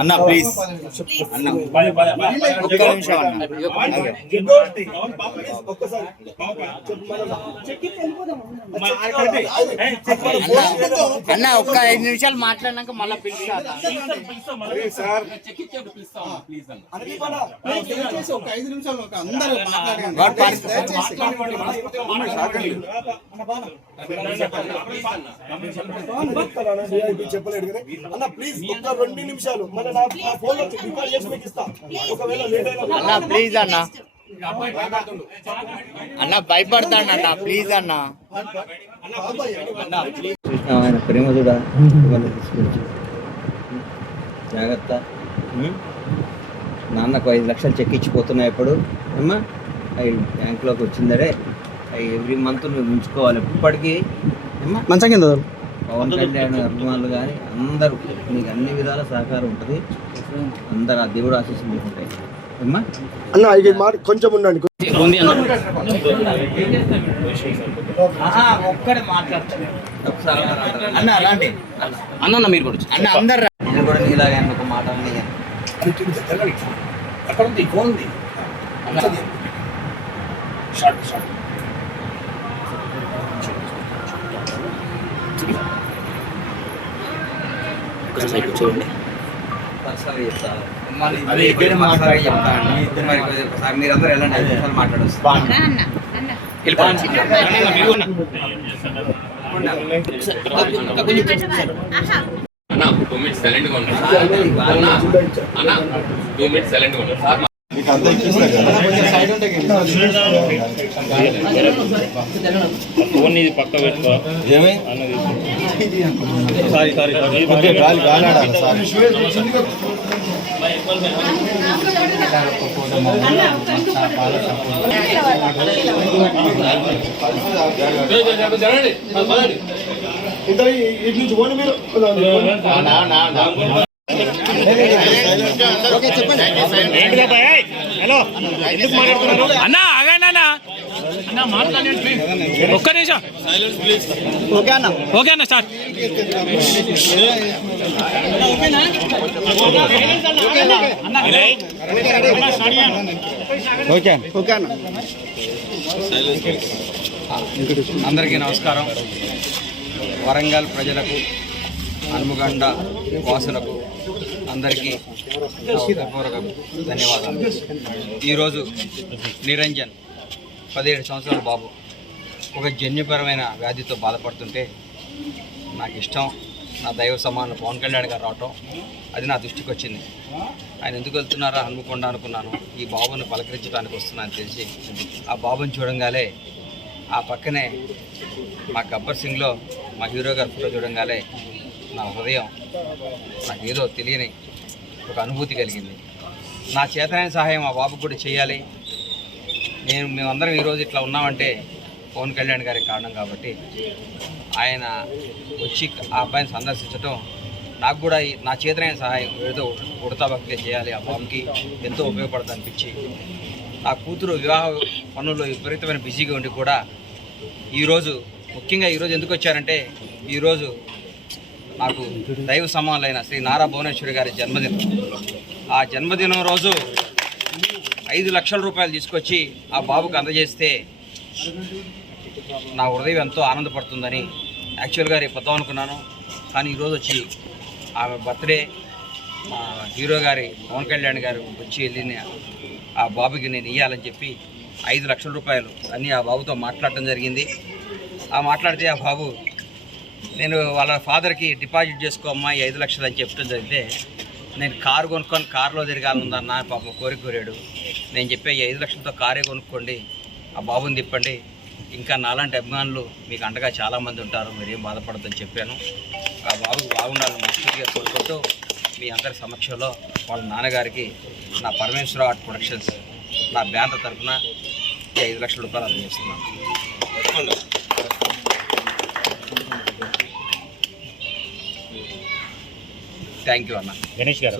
అన్న ప్లీజ్ అన్న ఒక్క నిమిషం అన్న ఒక్క 5 నిమిషాలు మాట్లాడినాక మళ్ళీ పిలుస్తాను. చెప్పలేడు కానీ అన్న ప్లీజ్ ఒక్క 2 నిమిషాలు మన నా ఫోన్ లో రికార్డ్ చేసి మీకు ఇస్తా. ఒకవేళ లేట్ అయినా అన్న ప్లీజ్ అన్న అన్న భయపడతాడు అన్న ప్లీజ్ అన్న ఆయన ప్రేమ కూడా జాగ్రత్త. నాన్నకు 5 లక్షలు చెక్ ఇచ్చిపోతున్నాయి. ఎప్పుడు అమ్మా అవి బ్యాంకులోకి వచ్చిందరే అవి ఎవ్రీ మంత్ నువ్వు ఉంచుకోవాలి. ఇప్పటికీ మంచం కింద పవన్ కళ్యాణ్ అభిమానులు కానీ అందరూ నీకు అన్ని విధాల సహకారం ఉంటుంది. అందరు ఆ దేవుడు ఆశీస్సులు ఉంటాయి అమ్మా. అన్న ఇది మాట కొంచెం ఉండండి. ఒక్కడే మాట్లాడతాను అన్న అలాంటి అన్న మీరు కూడా అన్న అందరు నేను కూడా నీలాగా ఒక మాట అక్కడ ఉంది ఫోన్ ఉంది. చూడండి మీరందరూ వెళ్ళండి. 5 నిమిషాలు మాట్లాడొస్తారు. ఫోన్ ఇది పక్క పెట్టుకో. ఇటు నుంచి పోనీ మీరు హలో ఎందుకు మాట్లాడుతున్నారు అన్న? ఆగండి అన్న, మాట్లాడండి ప్లీజ్. ఒక్క నిమిషం. ఓకే అన్న, ఓకే అన్న స్టార్ట్. ఓకే ఓకే అన్న. అందరికీ నమస్కారం. వరంగల్ ప్రజలకు, హన్మకొండ వాసులకు అందరికీ హృదయపూర్వక ధన్యవాదాలు. ఈరోజు నిరంజన్ 17 సంవత్సరాల బాబు ఒక జన్యుపరమైన వ్యాధితో బాధపడుతుంటే నాకు ఇష్టం, నా దైవ సమానం పవన్ కళ్యాణ్ గారు రావటం, అది నా దృష్టికి వచ్చింది. ఆయన ఎందుకు వెళ్తున్నారా హన్మకొండ అనుకున్నాను. ఈ బాబుని పలకరించడానికి వస్తున్నాను తెలిసి ఆ బాబుని చూడంగానే ఆ పక్కనే మా గబ్బర్ సింగ్లో మా హీరో గారి ఫోటో చూడంగానే నా హృదయం నాకు ఏదో తెలియని ఒక అనుభూతి కలిగింది. నా చేతనైన సహాయం ఆ బాబుకు కూడా చేయాలి. మేమందరం ఈరోజు ఇట్లా ఉన్నామంటే పవన్ కళ్యాణ్ గారికి కారణం కాబట్టి ఆయన వచ్చి ఆ అబ్బాయిని సందర్శించడం నాకు కూడా నా చేతనైన సహాయం ఏదో ఉడతా భక్తి చేయాలి. ఆ బాబుకి ఎంతో ఉపయోగపడుతుంది అనిపించి నా కూతురు వివాహ పనుల్లో విపరీతమైన బిజీగా ఉండి కూడా ఈరోజు ముఖ్యంగా ఈరోజు ఎందుకు వచ్చారంటే ఈరోజు నాకు దైవ సమానులైన శ్రీ నారా భువనేశ్వరి గారి జన్మదినం. ఆ జన్మదినం రోజు 5 లక్షల రూపాయలు తీసుకొచ్చి ఆ బాబుకు అందజేస్తే నా హృదయం ఎంతో ఆనందపడుతుందని యాక్చువల్గా రేపు వద్దాం అనుకున్నాను. కానీ ఈరోజు వచ్చి ఆమె బర్త్డే మా హీరో గారి పవన్ కళ్యాణ్ గారు వచ్చి వెళ్ళిన ఆ బాబుకి నేను ఇవ్వాలని చెప్పి 5 లక్షల రూపాయలు అన్నీ ఆ బాబుతో మాట్లాడటం జరిగింది. ఆ మాట్లాడితే ఆ బాబు నేను వాళ్ళ ఫాదర్కి డిపాజిట్ చేసుకోమ్మా ఈ 5 లక్షలు అని చెప్పడం జరిగితే నేను కారు కొనుక్కొని కారులో తిరగాలనుందన్న పాపం కోరాడు. నేను చెప్పే 5 లక్షలతో కారే కొనుక్కోండి, ఆ బాబుని తిప్పండి, ఇంకా నాలాంటి అభిమానులు మీకు అండగా చాలామంది ఉంటారు, మీరేం బాధపడద్దని చెప్పాను. ఆ బాబుకు బాగుండాలని మనస్ఫూర్తిగా కోరుకుంటూ మీ అందరి సమక్షంలో వాళ్ళ నాన్నగారికి నా పరమేశ్వర ఆర్ట్ ప్రొడక్షన్స్ నా బ్యానర్ తరఫున 5 లక్షల రూపాయలు అందజేస్తున్నాను. థ్యాంక్ యూ అన్న. గణేష్ గారు.